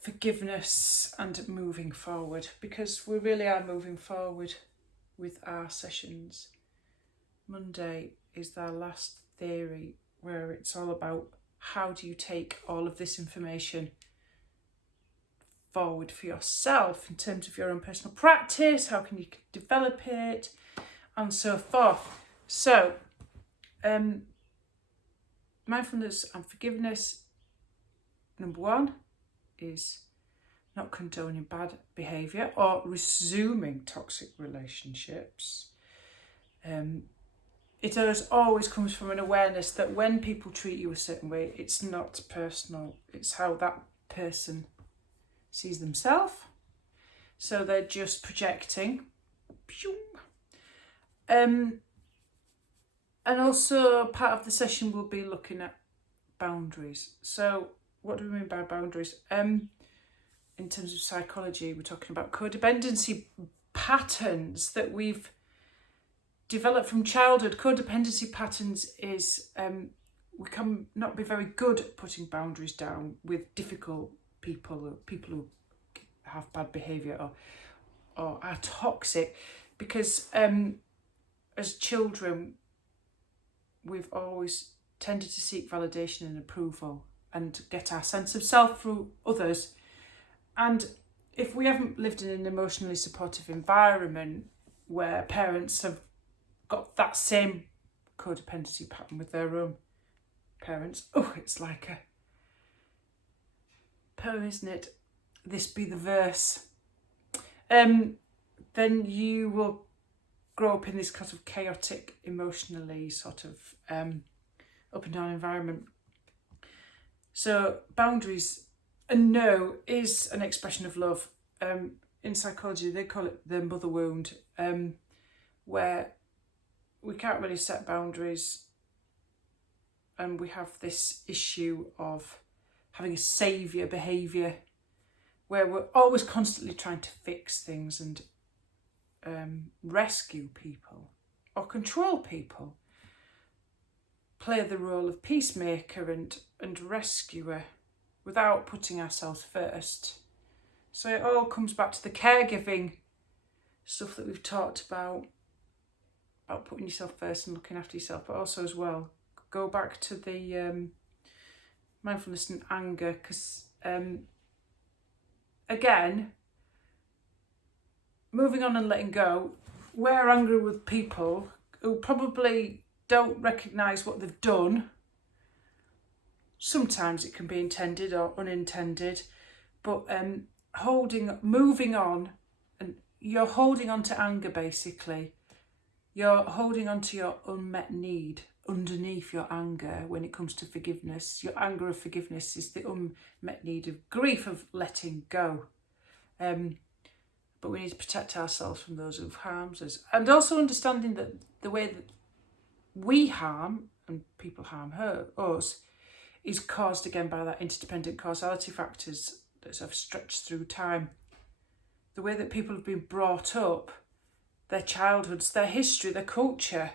forgiveness and moving forward, because we really are moving forward with our sessions. Monday is our last theory, where it's all about how do you take all of this information forward for yourself in terms of your own personal practice, how can you develop it, and so forth. So, mindfulness and forgiveness, number one, is not condoning bad behaviour or resuming toxic relationships. It always comes from an awareness that when people treat you a certain way, it's not personal, it's how that person sees themselves. So they're just projecting. And also part of the session will be looking at boundaries. So what do we mean by boundaries? In terms of psychology, we're talking about codependency patterns that we've developed from childhood. Codependency patterns is we can not be very good at putting boundaries down with difficult people, or people who have bad behaviour or are toxic, because as children we've always tended to seek validation and approval and get our sense of self through others. And if we haven't lived in an emotionally supportive environment where parents have got that same codependency pattern with their own parents, it's like a poem, isn't it? This be the verse. Then you will grow up in this kind of chaotic, emotionally sort of up and down environment. So boundaries, and no, is an expression of love. In psychology, they call it the mother wound, where we can't really set boundaries, and we have this issue of having a saviour behaviour, where we're always constantly trying to fix things and rescue people or control people, play the role of peacemaker and rescuer without putting ourselves first. So it all comes back to the caregiving stuff that we've talked about putting yourself first and looking after yourself, but also as well go back to the mindfulness and anger, because again, moving on and letting go, we're angry with people who probably don't recognise what they've done. Sometimes it can be intended or unintended, but moving on, and you're holding on to anger basically. You're holding on to your unmet need underneath your anger when it comes to forgiveness. Your anger of forgiveness is the unmet need of grief, of letting go. But we need to protect ourselves from those who've harmed us. And also understanding that the way that we harm and people harm us is caused again by that interdependent causality factors that have stretched through time. The way that people have been brought up, their childhoods, their history, their culture,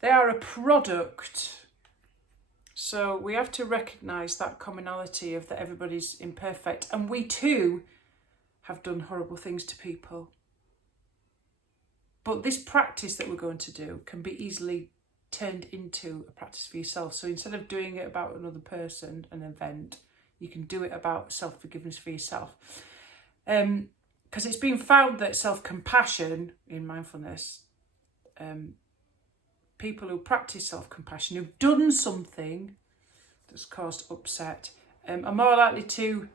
they are a product. So we have to recognise that commonality of that everybody's imperfect, and we too have done horrible things to people. But this practice that we're going to do can be easily turned into a practice for yourself. So instead of doing it about another person, an event, you can do it about self-forgiveness for yourself. Because it's been found that self-compassion in mindfulness, people who practice self-compassion, who've done something that's caused upset, are more likely to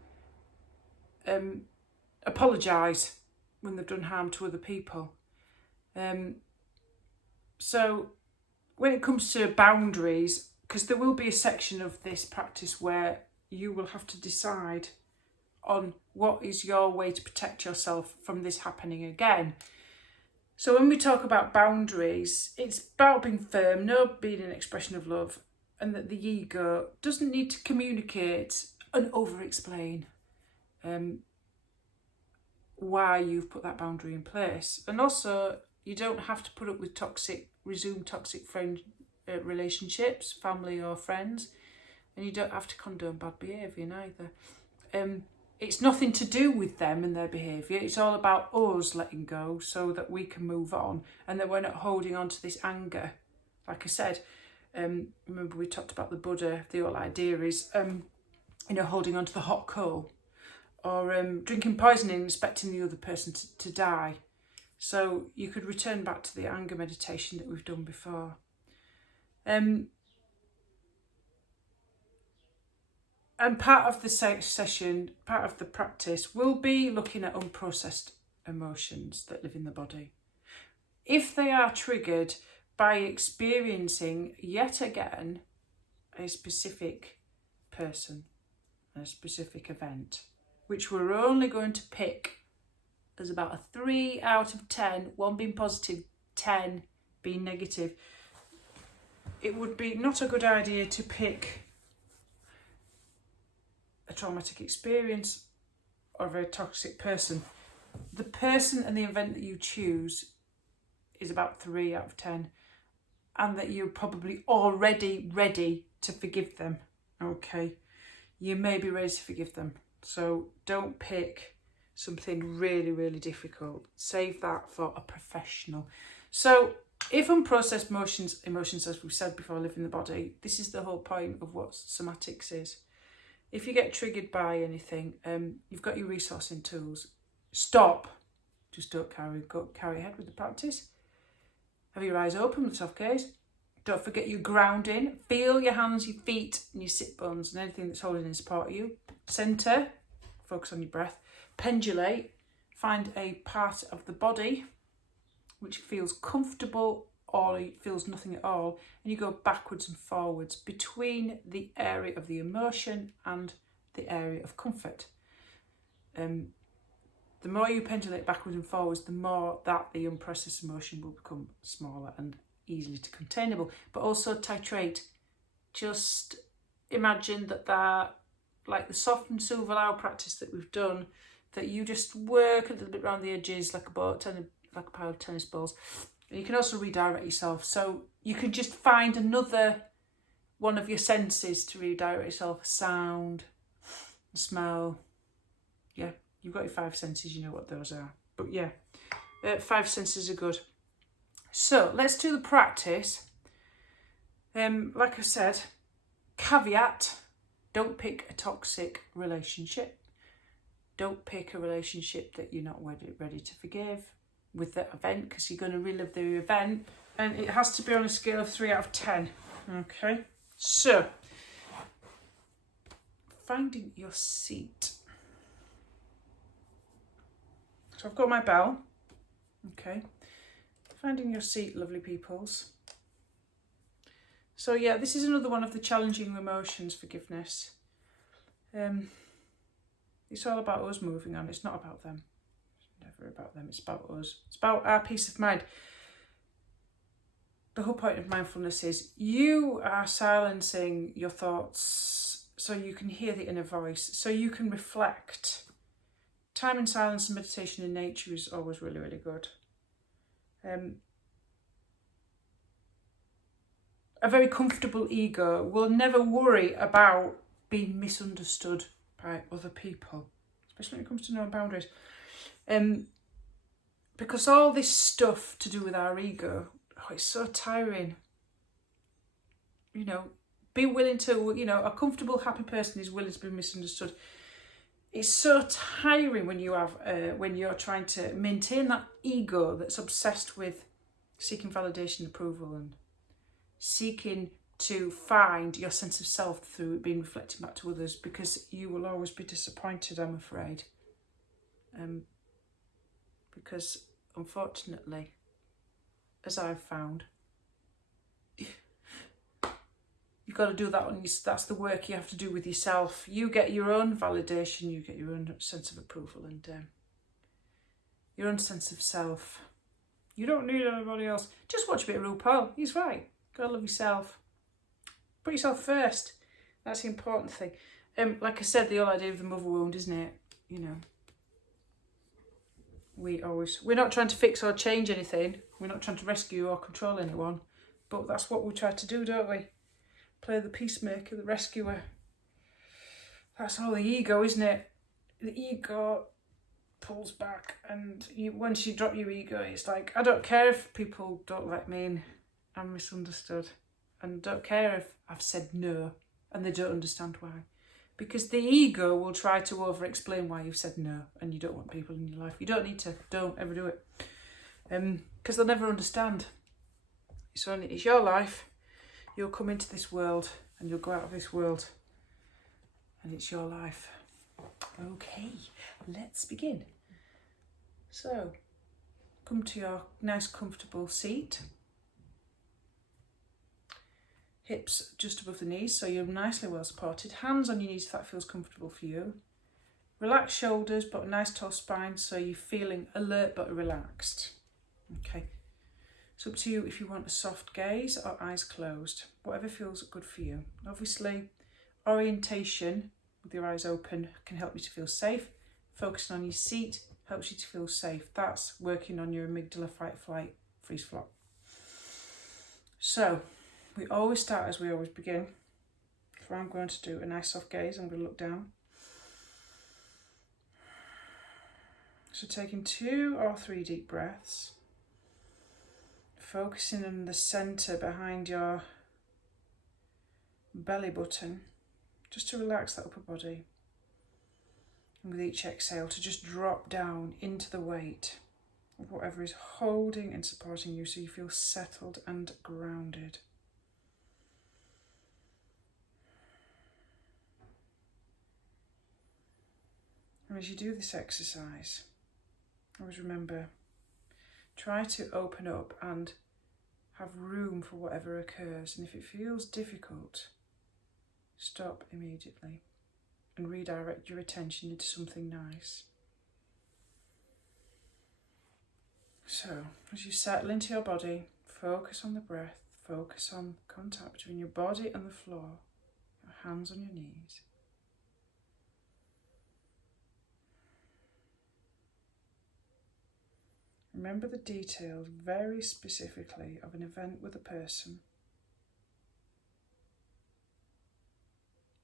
apologise when they've done harm to other people. So when it comes to boundaries, because there will be a section of this practice where you will have to decide on what is your way to protect yourself from this happening again. So when we talk about boundaries, it's about being firm, no being an expression of love, and that the ego doesn't need to communicate and over-explain why you've put that boundary in place. And also, you don't have to put up with resume toxic relationships, family or friends, and you don't have to condone bad behaviour neither. it's nothing to do with them and their behaviour. It's all about us letting go so that we can move on and that we're not holding on to this anger. Like I said, remember we talked about the Buddha, the whole idea is, holding on to the hot coal, or drinking poison and expecting the other person to die. So you could return back to the anger meditation that we've done before. And part of the session, part of the practice, will be looking at unprocessed emotions that live in the body. If they are triggered by experiencing, yet again, a specific person, a specific event, which we're only going to pick as about a 3 out of 10, 1 being positive, 10 being negative, it would be not a good idea to pick a traumatic experience or a very toxic person. The person and the event that you choose is about 3 out of 10, and that you're probably already ready to forgive them. Okay, you may be ready to forgive them, so don't pick something really, really difficult. Save that for a professional. So if unprocessed emotions, as we've said before, live in the body, this is the whole point of what somatics is. If you get triggered by anything, you've got your resourcing tools. Stop. Just don't carry ahead with the practice. Have your eyes open with soft gaze. Don't forget your grounding. Feel your hands, your feet, and your sit bones, and anything that's holding and supporting you. Centre. Focus on your breath. Pendulate. Find a part of the body which feels comfortable or it feels nothing at all, and you go backwards and forwards between the area of the emotion and the area of comfort. The more you pendulate backwards and forwards, the more that the unprocessed emotion will become smaller and easily to containable. But also titrate. Just imagine that like the soft and soothe allow practice that we've done, that you just work a little bit around the edges like a pile of tennis balls. And you can also redirect yourself. So you can just find another one of your senses to redirect yourself. Sound, smell. Yeah, you've got your 5 senses, you know what those are. But yeah, 5 senses are good. So let's do the practice. Like I said, caveat, don't pick a toxic relationship. Don't pick a relationship that you're not ready to forgive with the event, because you're going to relive the event, and it has to be on a scale of 3 out of 10. Okay, so finding your seat. So I've got my bell. Okay, finding your seat, lovely peoples. So yeah, this is another one of the challenging emotions, forgiveness. It's all about us moving on. It's not about them. Never about them, it's about us. It's about our peace of mind. The whole point of mindfulness is you are silencing your thoughts so you can hear the inner voice, so you can reflect. Time in silence and meditation in nature is always really, really good. A very comfortable ego will never worry about being misunderstood by other people, especially when it comes to knowing boundaries. Because all this stuff to do with our ego, it's so tiring. Be willing to, a comfortable, happy person is willing to be misunderstood. It's so tiring when you're trying to maintain that ego that's obsessed with seeking validation, approval, and seeking to find your sense of self through being reflected back to others, because you will always be disappointed, I'm afraid. Because unfortunately, as I've found, you've got to do that that's the work you have to do with yourself. You get your own validation, you get your own sense of approval, and your own sense of self. You don't need anybody else. Just watch a bit of RuPaul. He's right. Gotta love yourself. Put yourself first. That's the important thing. Like I said, the whole idea of the mother wound, isn't it? We're not trying to fix or change anything. We're not trying to rescue or control anyone. But that's what we try to do, don't we? Play the peacemaker, the rescuer. That's all the ego, isn't it? the ego pulls back, and once you drop your ego, it's like, I don't care if people don't like me and I'm misunderstood, and don't care if I've said no and they don't understand why, because the ego will try to over explain why you've said no, and you don't want people in your life. You don't need to. Don't ever do it, because they'll never understand. It's your life. You'll come into this world and you'll go out of this world, and it's your life. Okay, let's begin. So, come to your nice comfortable seat. Hips just above the knees, so you're nicely well supported. Hands on your knees if that feels comfortable for you. Relaxed shoulders, but a nice tall spine, so you're feeling alert but relaxed. Okay, it's up to you if you want a soft gaze or eyes closed, whatever feels good for you. Obviously, orientation with your eyes open can help you to feel safe. Focusing on your seat helps you to feel safe. That's working on your amygdala, fight, flight, freeze, flop. So, we always start as we always begin. So I'm going to do a nice soft gaze. I'm going to look down. So taking 2 or 3 deep breaths. Focusing on the centre behind your belly button, just to relax that upper body. And with each exhale, to just drop down into the weight of whatever is holding and supporting you, so you feel settled and grounded. And as you do this exercise, always remember, try to open up and have room for whatever occurs. And if it feels difficult, stop immediately and redirect your attention into something nice. So, as you settle into your body, focus on the breath, focus on contact between your body and the floor, your hands on your knees. Remember the details very specifically of an event with a person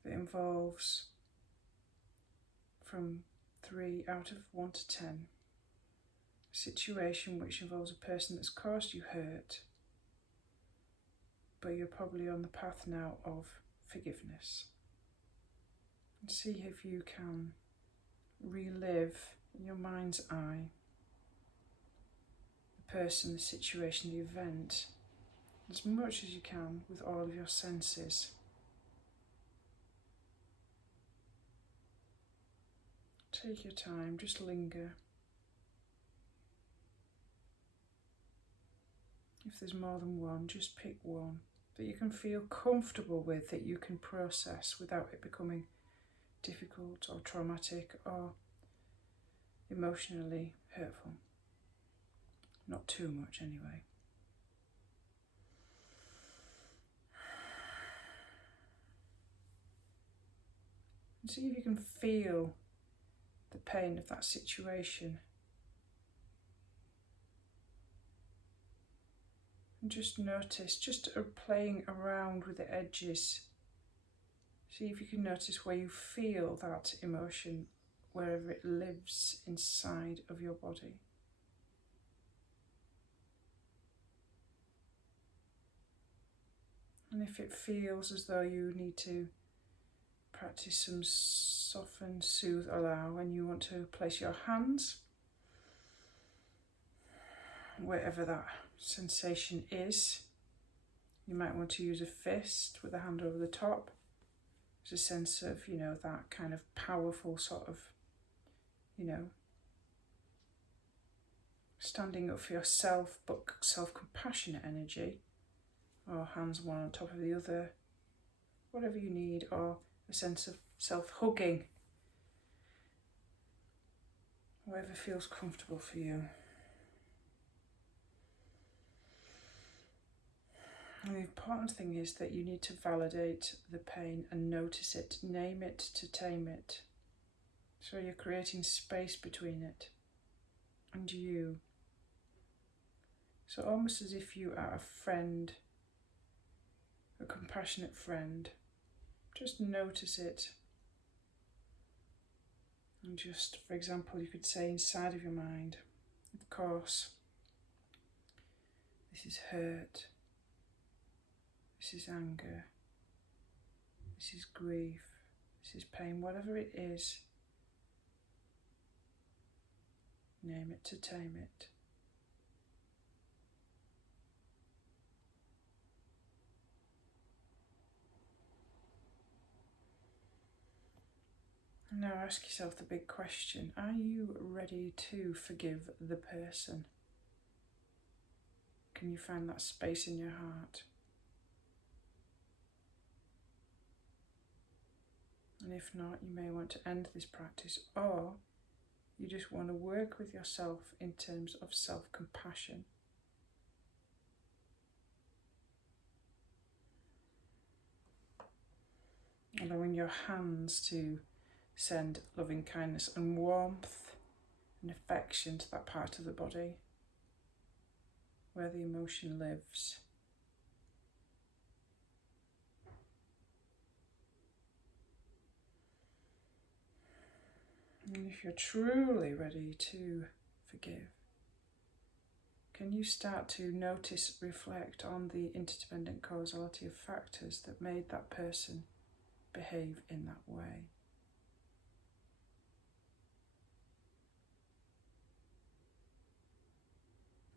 that involves from 3 out of 1 to 10. A situation which involves a person that's caused you hurt, but you're probably on the path now of forgiveness. And see if you can relive in your mind's eye the person, the situation, the event, as much as you can with all of your senses. Take your time, just linger. If there's more than one, just pick one that you can feel comfortable with, that you can process without it becoming difficult or traumatic or emotionally hurtful. Not too much anyway. And see if you can feel the pain of that situation. And just notice, just playing around with the edges. See if you can notice where you feel that emotion, wherever it lives inside of your body. And if it feels as though you need to practice some soften, soothe, allow, and you want to place your hands wherever that sensation is. You might want to use a fist with a hand over the top. There's a sense of, that kind of powerful sort of, standing up for yourself, but self-compassionate energy. Or hands one on top of the other, whatever you need, or a sense of self-hugging, whatever feels comfortable for you. And the important thing is that you need to validate the pain and notice it, name it to tame it. So you're creating space between it and you. So almost as if you are a friend, a compassionate friend. Just notice it And just, for example, you could say inside of your mind, of course, this is hurt, this is anger, this is grief, this is pain, whatever it is, name it to tame it. And now ask yourself the big question, are you ready to forgive the person? Can you find that space in your heart? And if not, you may want to end this practice, or you just want to work with yourself in terms of self-compassion. Allowing your hands to send loving kindness and warmth and affection to that part of the body where the emotion lives. And if you're truly ready to forgive, can you start to notice, reflect on the interdependent causality of factors that made that person behave in that way?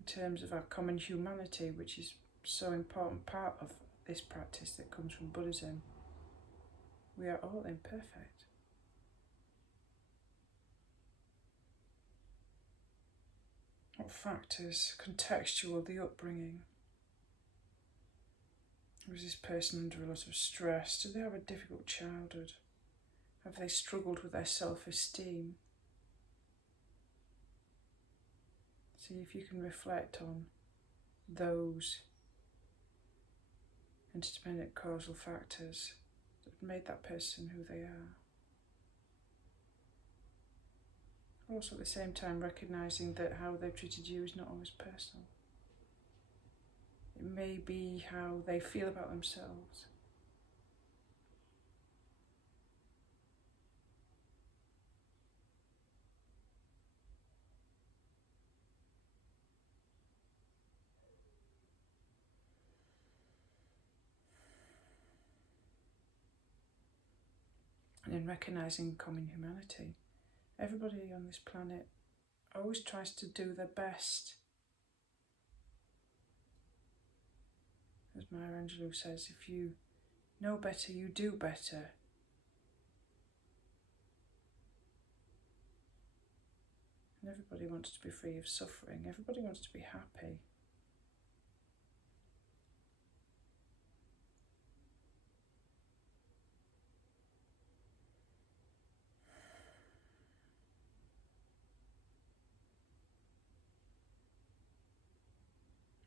In terms of our common humanity, which is so important part of this practice that comes from Buddhism, we are all imperfect. What factors, contextual, the upbringing? Was this person under a lot of stress? Do they have a difficult childhood? Have they struggled with their self-esteem? See if you can reflect on those interdependent causal factors that made that person who they are. Also at the same time recognising that how they've treated you is not always personal. It may be how they feel about themselves. And in recognising common humanity, everybody on this planet always tries to do their best. As Maya Angelou says, if you know better, you do better. And everybody wants to be free of suffering. Everybody wants to be happy.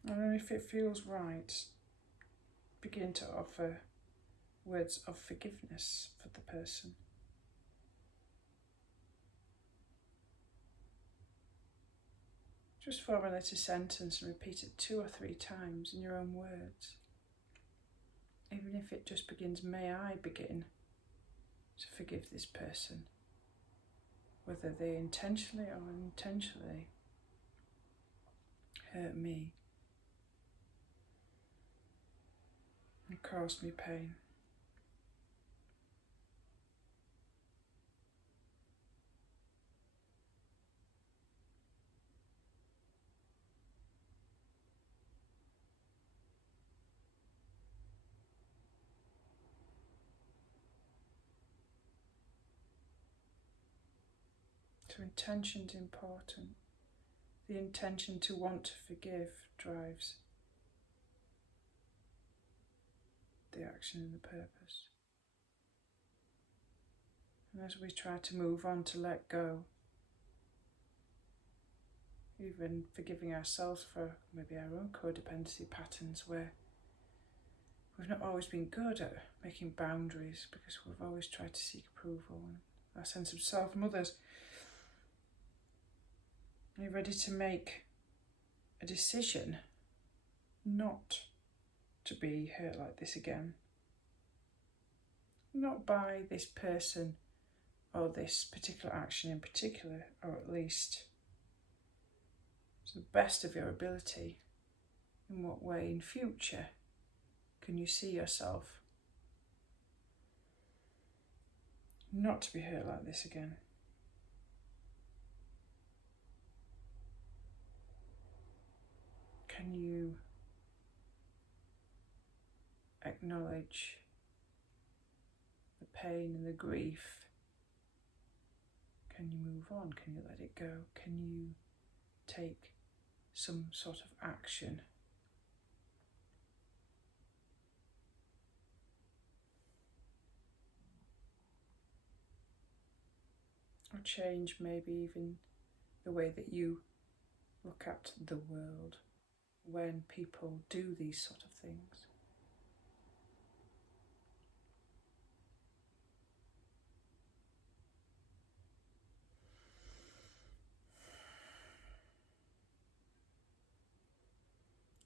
And if it feels right, begin to offer words of forgiveness for the person. Just formulate a sentence and repeat it 2 or 3 times in your own words. Even if it just begins, may I begin to forgive this person, whether they intentionally or unintentionally hurt me and caused me pain. So intention's important. The intention to want to forgive drives the action and the purpose. And as we try to move on to let go, even forgiving ourselves for maybe our own codependency patterns where we've not always been good at making boundaries because we've always tried to seek approval and our sense of self from others. Are you ready to make a decision not to be hurt like this again? Not by this person or this particular action in particular, or at least to the best of your ability, in what way in future can you see yourself not to be hurt like this again? Can you acknowledge the pain and the grief? Can you move on? Can you let it go? Can you take some sort of action? Or change maybe even the way that you look at the world when people do these sort of things.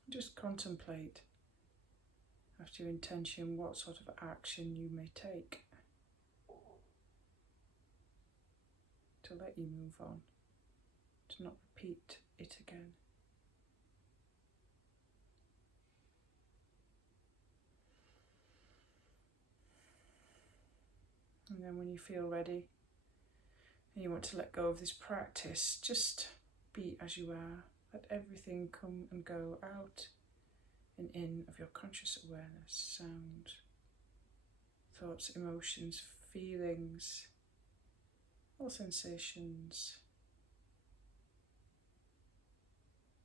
Just contemplate, after your intention, what sort of action you may take to let you move on, to not repeat it again. And then when you feel ready and you want to let go of this practice, just be as you are. Let everything come and go out and in of your conscious awareness, sound, thoughts, emotions, feelings, all sensations.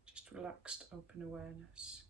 Just relaxed, open awareness.